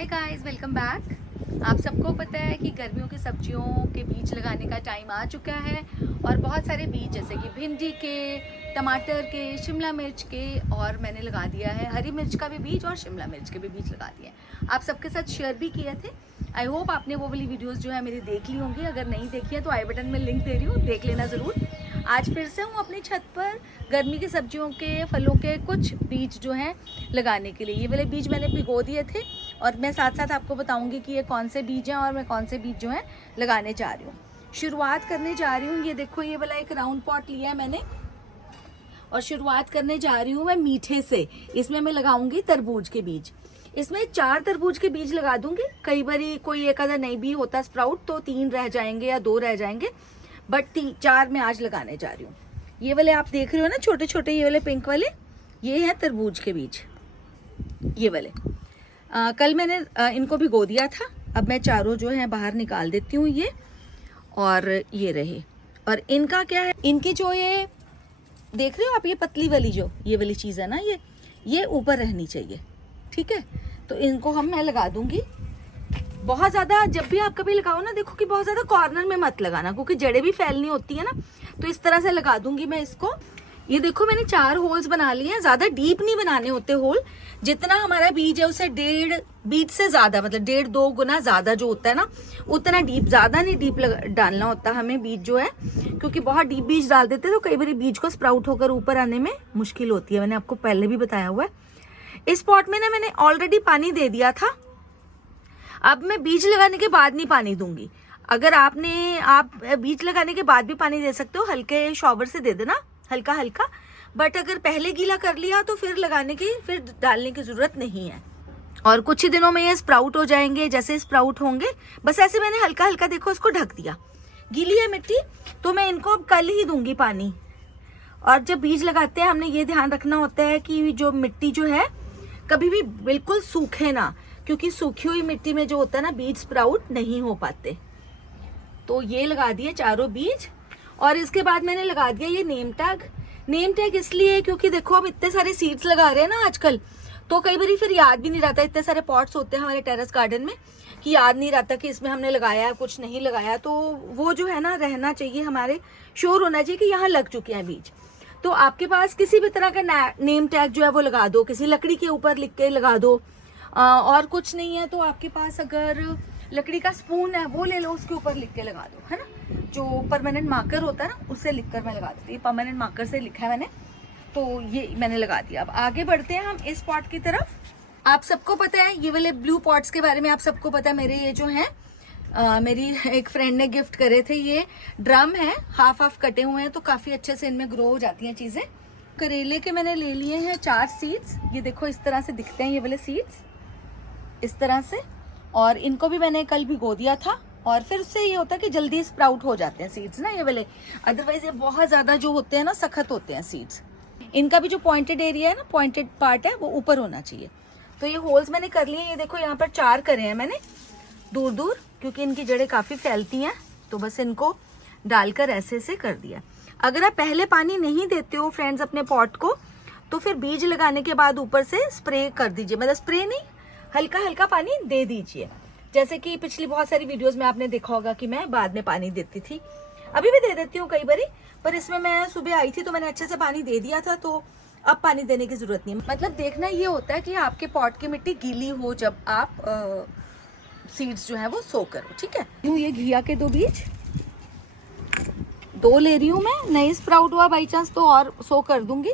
Hi guys, welcome back. आप सबको पता है कि गर्मियों की सब्जियों के बीज लगाने का टाइम आ चुका है और बहुत सारे बीज जैसे कि भिंडी के, टमाटर के, शिमला मिर्च के और मैंने लगा दिया है हरी मिर्च का भी बीज और शिमला मिर्च के भी बीज लगा दिए हैं। आप सबके साथ शेयर भी किए थे। आई होप आपने वो वाली वीडियोस जो है मेरी देख ली होंगी। अगर नहीं देखी है तो आई बटन में लिंक दे रही हूँ, देख लेना ज़रूर। आज फिर से हूँ अपनी छत पर गर्मी की सब्जियों के, फलों के कुछ बीज जो हैं लगाने के लिए। ये वाले बीज मैंने भिगो दिए थे और मैं साथ साथ आपको बताऊंगी कि ये कौन से बीज हैं और मैं कौन से बीज जो हैं लगाने जा रही हूँ। शुरुआत करने जा रही हूँ, ये देखो ये वाला एक राउंड पॉट लिया है मैंने और शुरुआत करने जा रही हूँ मैं मीठे से। इसमें मैं लगाऊंगी तरबूज के बीज। इसमें 4 तरबूज के बीज लगा दूंगी। कई बारी कोई एक आधा नहीं भी होता स्प्राउट तो 3 रह जाएंगे या 2 रह जाएंगे, बट 4 मैं आज लगाने जा रही हूँ। ये वाले आप देख रहे हो ना, छोटे छोटे ये वाले पिंक वाले, ये हैं तरबूज के बीज। ये वाले कल मैंने इनको भिगो दिया था। अब मैं चारों जो है बाहर निकाल देती हूँ ये, और ये रहे। और इनका क्या है, इनकी जो ये देख रहे हो आप, ये पतली वाली जो ये वाली चीज़ है ना, ये ऊपर रहनी चाहिए, ठीक है। तो इनको मैं लगा दूंगी। बहुत ज़्यादा जब भी आप कभी लगाओ ना, देखो कि बहुत ज़्यादा कॉर्नर में मत लगाना, क्योंकि जड़ें भी फैलनी होती है ना। तो इस तरह से लगा दूंगी मैं इसको। ये देखो मैंने 4 होल्स बना लिए हैं। ज़्यादा डीप नहीं बनाने होते होल, जितना हमारा बीज है उससे 1.5 बीज से ज़्यादा, मतलब 1.5-2 गुना ज़्यादा जो होता है ना, उतना डीप, ज़्यादा नहीं डीप डालना होता हमें बीज जो है, क्योंकि बहुत डीप बीज डाल देते तो कई बार बीज को स्प्राउट होकर ऊपर आने में मुश्किल होती है। मैंने आपको पहले भी बताया हुआ है। इस पॉट में ना मैंने ऑलरेडी पानी दे दिया था। अब मैं बीज लगाने के बाद नहीं पानी दूंगी। अगर आप बीज लगाने के बाद भी पानी दे सकते हो, हल्के शॉवर से दे देना, हल्का हल्का। बट अगर पहले गीला कर लिया तो फिर डालने की जरूरत नहीं है। और कुछ ही दिनों में ये स्प्राउट हो जाएंगे। जैसे स्प्राउट होंगे, बस ऐसे मैंने हल्का हल्का देखो इसको ढक दिया। गीली है मिट्टी तो मैं इनको अब कल ही दूंगी पानी। और जब बीज लगाते हैं हमने ये ध्यान रखना होता है कि जो मिट्टी जो है कभी भी बिल्कुल सूखे ना, क्योंकि सूखी हुई मिट्टी में जो होता है ना, बीज स्प्राउट नहीं हो पाते। तो ये लगा दिए चारों बीज। और इसके बाद मैंने लगा दिया ये नेम टैग इसलिए क्योंकि देखो हम इतने सारे सीड्स लगा रहे हैं ना आजकल, तो कई बार फिर याद भी नहीं रहता। इतने सारे पॉट्स होते हैं हमारे टेरेस गार्डन में कि याद नहीं रहता कि इसमें हमने लगाया, कुछ नहीं लगाया। तो वो जो है ना, रहना चाहिए, हमारे श्योर होना चाहिए कि यहाँ लग चुके हैं बीज। तो आपके पास किसी भी तरह का नेम टैग जो है वो लगा दो, किसी लकड़ी के ऊपर लिख के लगा दो। और कुछ नहीं है तो आपके पास अगर लकड़ी का स्पून है वो ले लो, उसके ऊपर लिख के लगा दो, है ना। जो परमानेंट मार्कर होता है ना, उससे लिखकर मैं लगा देती हूँ। परमानेंट मार्कर से लिखा है मैंने, तो ये मैंने लगा दिया। अब आगे बढ़ते हैं हम इस पॉट की तरफ। आप सबको पता है ये वाले ब्लू पॉट्स के बारे में, आप सबको पता है। मेरे ये जो हैं मेरी एक फ्रेंड ने गिफ्ट करे थे। ये ड्रम है, हाफ कटे हुए हैं, तो काफी अच्छे से इनमें ग्रो हो जाती हैं चीजें। करेले के मैंने ले लिए हैं 4 सीड्स। ये देखो इस तरह से दिखते हैं ये वाले सीड्स, इस तरह से। और इनको भी मैंने कल भिगो दिया था। और फिर उससे ये होता है कि जल्दी स्प्राउट हो जाते हैं सीड्स ना ये वाले। अदरवाइज ये बहुत ज्यादा जो होते हैं ना, सख्त होते हैं सीड्स। इनका भी जो पॉइंटेड एरिया है ना, पॉइंटेड पार्ट है, वो ऊपर होना चाहिए। तो ये होल्स मैंने कर लिए। ये देखो यहाँ पर 4 करे हैं मैंने दूर दूर, क्योंकि इनकी जड़ें काफी फैलती हैं। तो बस इनको डालकर ऐसे कर दिया। अगर आप पहले पानी नहीं देते हो फ्रेंड्स अपने पॉट को, तो फिर बीज लगाने के बाद ऊपर से स्प्रे कर दीजिए। मतलब स्प्रे नहीं, हल्का हल्का पानी दे दीजिए। जैसे कि पिछली बहुत सारी वीडियोस में आपने देखा होगा कि मैं बाद में पानी देती थी, अभी भी दे देती हूँ कई बारी। पर इसमें मैं सुबह आई थी तो मैंने अच्छे से पानी दे दिया था, तो अब पानी देने की जरूरत नहीं। मतलब देखना ये होता है कि आपके पॉट की मिट्टी गीली हो जब आप सीड्स जो है वो सो करो, ठीक है। ये घिया के 2 बीज 2 ले रही हूँ मैं। नहीं स्प्राउट हुआ बाई चांस तो और सो कर दूंगी।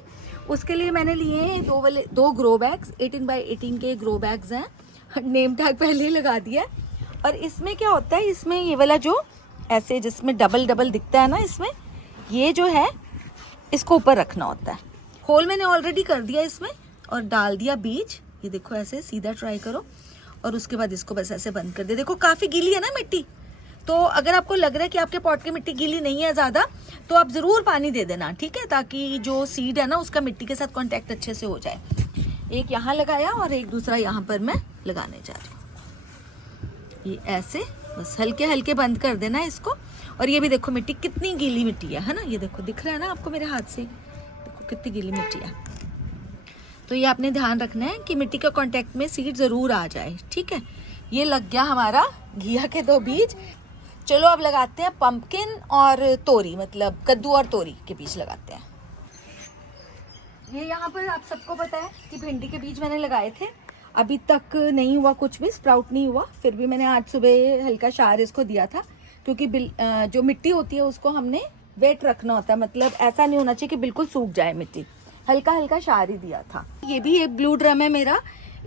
उसके लिए मैंने लिए हैं 2 ग्रो बैग्स, 18x18 के ग्रो बैग्स हैं। नेम टैग पहले ही लगा दिया है। और इसमें क्या होता है, इसमें ये वाला जो ऐसे जिसमें डबल दिखता है ना, इसमें ये जो है इसको ऊपर रखना होता है। होल मैंने ऑलरेडी कर दिया इसमें और डाल दिया बीज। ये देखो ऐसे सीधा ट्राई करो और उसके बाद इसको बस ऐसे बंद कर दे। देखो काफी गीली है ना मिट्टी, तो अगर आपको लग रहा है कि आपके पॉट की मिट्टी गीली नहीं है ज्यादा, तो आप जरूर पानी दे देना, ठीक है, ताकि जो सीड है ना उसका मिट्टी के साथ कांटेक्ट अच्छे से हो जाए। एक यहाँ लगाया और एक दूसरा यहाँ पर मैं लगाने जा रही हूँ। ये ऐसे बस हल्के हल्के बंद कर देना इसको। और ये भी देखो मिट्टी कितनी गीली मिट्टी है ना। ये देखो दिख रहा है ना आपको मेरे हाथ से, देखो कितनी गीली मिट्टी है। तो ये आपने ध्यान रखना है कि मिट्टी के कांटेक्ट में सीड ज़रूर आ जाए, ठीक है। ये लग गया हमारा घिया के 2 बीज। चलो अब लगाते हैं पंपकिन और तोरी, मतलब कद्दू और तोरी के बीज लगाते हैं। ये यहाँ पर आप सबको पता है कि भिंडी के बीज मैंने लगाए थे, अभी तक नहीं हुआ कुछ भी, स्प्राउट नहीं हुआ। फिर भी मैंने आज सुबह हल्का शार इसको दिया था, क्योंकि जो मिट्टी होती है उसको हमने वेट रखना होता है, मतलब ऐसा नहीं होना चाहिए कि बिल्कुल सूख जाए मिट्टी, हल्का हल्का शार ही दिया था। ये भी एक ब्लू ड्रम है मेरा,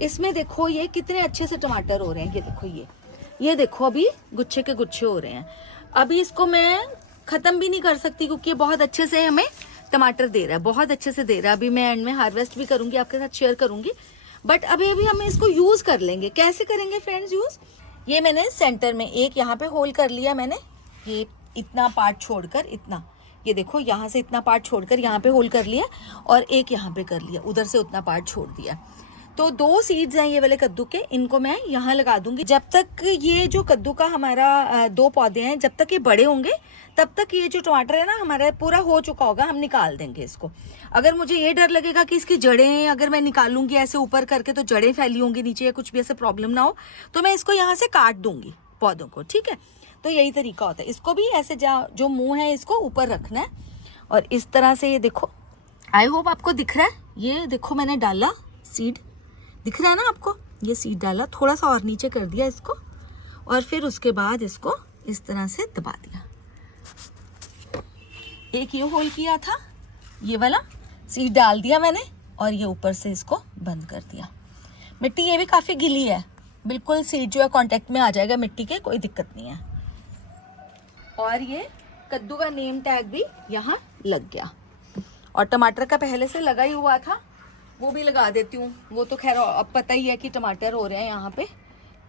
इसमें देखो ये कितने अच्छे से टमाटर हो रहे हैं। ये देखो, ये देखो अभी गुच्छे के गुच्छे हो रहे हैं। अभी इसको मैं ख़त्म भी नहीं कर सकती क्योंकि ये बहुत अच्छे से हमें टमाटर दे रहा है, बहुत अच्छे से दे रहा है। अभी मैं एंड में हार्वेस्ट भी करूँगी, आपके साथ शेयर करूँगी, बट अभी हम इसको यूज़ कर लेंगे। कैसे करेंगे फ्रेंड्स यूज़? ये मैंने सेंटर में एक यहाँ पे होल कर लिया मैंने, ये इतना पार्ट छोड़कर, इतना, ये देखो यहाँ से इतना पार्ट छोड़कर यहाँ पे होल कर लिया, और एक यहाँ पे कर लिया, उधर से उतना पार्ट छोड़ दिया। तो 2 सीड्स हैं ये वाले कद्दू के, इनको मैं यहाँ लगा दूंगी। जब तक ये जो कद्दू का हमारा 2 पौधे हैं, जब तक ये बड़े होंगे तब तक ये जो टमाटर है ना हमारा पूरा हो चुका होगा, हम निकाल देंगे इसको। अगर मुझे ये डर लगेगा कि इसकी जड़ें अगर मैं निकालूंगी ऐसे ऊपर करके तो जड़ें फैली होंगी नीचे या कुछ भी ऐसे प्रॉब्लम ना हो, तो मैं इसको यहाँ से काट दूंगी पौधों को, ठीक है। तो यही तरीका होता है, इसको भी ऐसे जो मुंह है इसको ऊपर रखना है, और इस तरह से ये देखो, आई होप आपको दिख रहा है। ये देखो मैंने डाला सीड, दिख रहा है ना आपको, ये सीड डाला, थोड़ा सा और नीचे कर दिया इसको, और फिर उसके बाद इसको इस तरह से दबा दिया। एक ये होल किया था, ये वाला सीड डाल दिया मैंने, और ये ऊपर से इसको बंद कर दिया। मिट्टी ये भी काफ़ी गीली है, बिल्कुल सीड जो है कांटेक्ट में आ जाएगा मिट्टी के, कोई दिक्कत नहीं है। और ये कद्दू का नेम टैग भी यहाँ लग गया, और टमाटर का पहले से लगा ही हुआ था, वो भी लगा देती हूँ। वो तो खैर अब पता ही है कि टमाटर हो रहे हैं यहाँ पे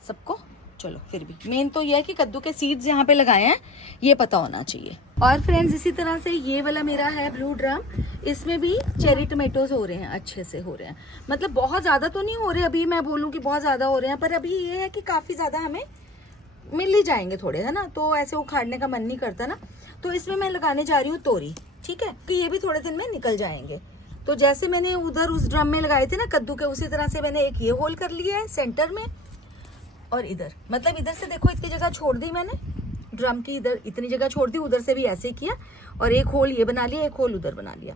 सबको। चलो फिर भी मेन तो ये है कि कद्दू के सीड्स यहाँ पे लगाए हैं, ये पता होना चाहिए। और फ्रेंड्स इसी तरह से ये वाला मेरा है ब्लू ड्रम, इसमें भी चेरी टमेटोज हो रहे हैं, अच्छे से हो रहे हैं, मतलब बहुत ज़्यादा तो नहीं हो रहे अभी, मैं बोलूँ कि बहुत ज़्यादा हो रहे हैं, पर अभी ये है कि काफ़ी ज़्यादा हमें मिल ही जाएंगे थोड़े, है ना, तो ऐसे उखाड़ने का मन नहीं करता ना। तो इसमें मैं लगाने जा रही हूँ तोरी, ठीक है, कि ये भी थोड़े दिन में निकल जाएंगे। तो जैसे मैंने उधर उस ड्रम में लगाए थे ना कद्दू के, उसी तरह से मैंने एक ये होल कर लिया है सेंटर में, और इधर, मतलब इधर से देखो इतनी जगह छोड़ दी मैंने, ड्रम की इधर इतनी जगह छोड़ दी, उधर से भी ऐसे ही किया, और एक होल ये बना लिया, एक होल उधर बना लिया।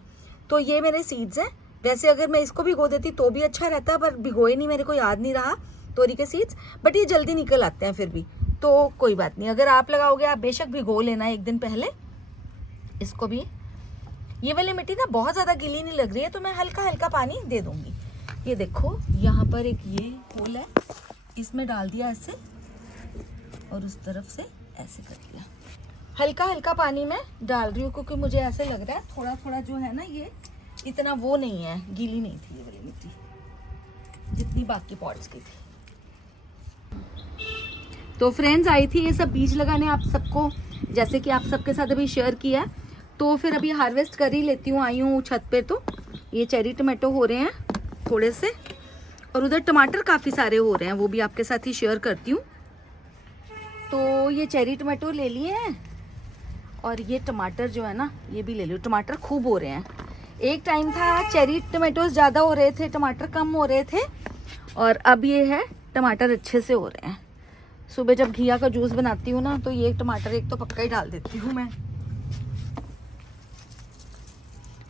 तो ये मेरे सीड्स हैं। वैसे अगर मैं इसको भिगो देती तो भी अच्छा रहता, पर भिगोए नहीं, मेरे को याद नहीं रहा तोरी के सीड्स, बट ये जल्दी निकल आते हैं फिर भी, तो कोई बात नहीं। अगर आप लगाओगे आप बेशक भिगो लेना एक दिन पहले इसको भी। ये वाली मिट्टी ना बहुत ज़्यादा गीली नहीं लग रही है, तो मैं हल्का हल्का पानी दे दूंगी। ये देखो यहाँ पर एक ये होल है, इसमें डाल दिया ऐसे, और उस तरफ से ऐसे कर दिया। हल्का हल्का पानी मैं डाल रही हूँ क्योंकि मुझे ऐसे लग रहा है थोड़ा थोड़ा जो है ना, ये इतना वो नहीं है, गीली नहीं थी ये वाली मिट्टी जितनी बाकी पॉट्स की थी। तो फ्रेंड्स आई थी ये सब बीज लगाने आप सबको, जैसे कि आप सबके साथ अभी शेयर किया है, तो फिर अभी हार्वेस्ट कर ही लेती हूँ। आई हूँ छत पे, तो ये चेरी टमाटो हो रहे हैं थोड़े से, और उधर टमाटर काफ़ी सारे हो रहे हैं, वो भी आपके साथ ही शेयर करती हूँ। तो ये चेरी टमाटो ले लिए हैं, और ये टमाटर जो है ना ये भी ले लो। टमाटर खूब हो रहे हैं, एक टाइम था चेरी टमाटोज ज़्यादा हो रहे थे, टमाटर कम हो रहे थे, और अब ये है टमाटर अच्छे से हो रहे हैं। सुबह जब घिया का जूस बनाती हूँ ना, तो ये टमाटर एक तो पक्का ही डाल देती हूँ मैं।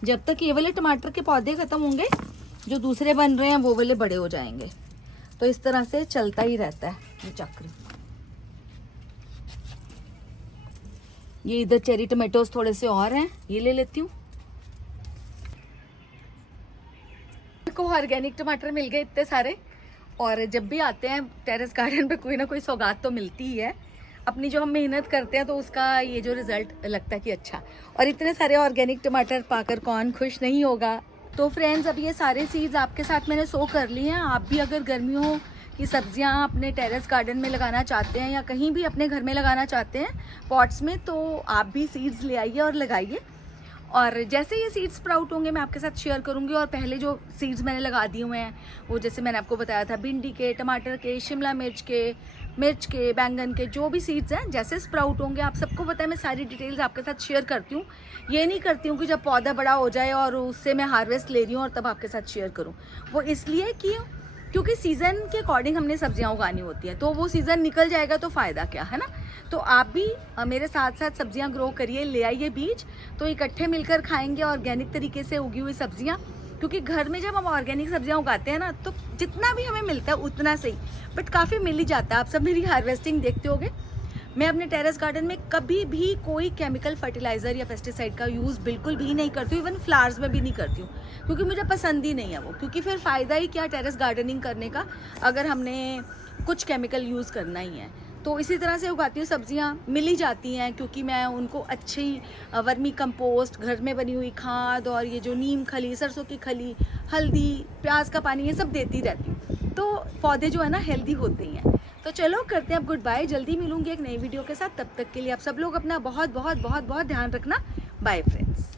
जब तक ये वाले टमाटर के पौधे खत्म होंगे, जो दूसरे बन रहे हैं वो वाले बड़े हो जाएंगे। तो इस तरह से चलता ही रहता है ये चक्र। ये इधर चेरी टमाटोज थोड़े से और हैं, ये ले लेती हूँ। को ऑर्गेनिक टमाटर मिल गए इतने सारे, और जब भी आते हैं टेरेस गार्डन पे कोई ना कोई सौगात तो मिलती ही है। अपनी जो हम मेहनत करते हैं तो उसका ये जो रिजल्ट लगता है कि अच्छा, और इतने सारे ऑर्गेनिक टमाटर पाकर कौन खुश नहीं होगा। तो फ्रेंड्स अब ये सारे सीड्स आपके साथ मैंने सो कर लिए हैं। आप भी अगर गर्मियों की सब्जियां अपने टेरेस गार्डन में लगाना चाहते हैं या कहीं भी अपने घर में लगाना चाहते हैं पॉट्स में, तो आप भी सीड्स ले आइए और लगाइए। और जैसे ये सीड्स स्प्राउट होंगे मैं आपके साथ शेयर करूंगी। और पहले जो सीड्स मैंने लगा दिए हुए हैं वो जैसे मैंने आपको बताया था भिंडी के, टमाटर के, शिमला मिर्च के, बैंगन के, जो भी सीड्स हैं जैसे स्प्राउट होंगे आप सबको पता है मैं सारी डिटेल्स आपके साथ शेयर करती हूँ। ये नहीं करती हूँ कि जब पौधा बड़ा हो जाए और उससे मैं हार्वेस्ट ले रही हूँ और तब आपके साथ शेयर करूँ। वो इसलिए कि क्योंकि सीज़न के अकॉर्डिंग हमने सब्जियां उगानी होती हैं, तो वो सीज़न निकल जाएगा तो फ़ायदा क्या है ना। तो आप भी मेरे साथ साथ सब्जियां ग्रो करिए, ले आइए बीज, तो इकट्ठे मिलकर खाएंगे ऑर्गेनिक तरीके से उगी हुई सब्जियां। क्योंकि घर में जब हम ऑर्गेनिक सब्जियां उगाते हैं ना तो जितना भी हमें मिलता है उतना सही, बट काफ़ी मिल ही जाता है। आप सब मेरी हार्वेस्टिंग देखते होगे। मैं अपने टेरेस गार्डन में कभी भी कोई केमिकल फर्टिलाइज़र या पेस्टिसाइड का यूज़ बिल्कुल भी नहीं करती हूँ, इवन फ्लावर्स में भी नहीं करती हूँ, क्योंकि मुझे पसंद ही नहीं है वो। क्योंकि फिर फ़ायदा ही क्या टेरेस गार्डनिंग करने का अगर हमने कुछ केमिकल यूज़ करना ही है। तो इसी तरह से उगाती हूँ सब्जियाँ, मिल ही जाती हैं, क्योंकि मैं उनको अच्छी वर्मी कंपोस्ट, घर में बनी हुई खाद और ये जो नीम खली, सरसों की खली, हल्दी, प्याज का पानी, ये सब देती रहती हूँ। तो पौधे जो है ना हेल्दी होते ही हैं। तो चलो करते हैं अब गुड बाय, जल्दी मिलूंगी एक नई वीडियो के साथ। तब तक के लिए आप सब लोग अपना बहुत बहुत बहुत बहुत ध्यान रखना। Bye friends.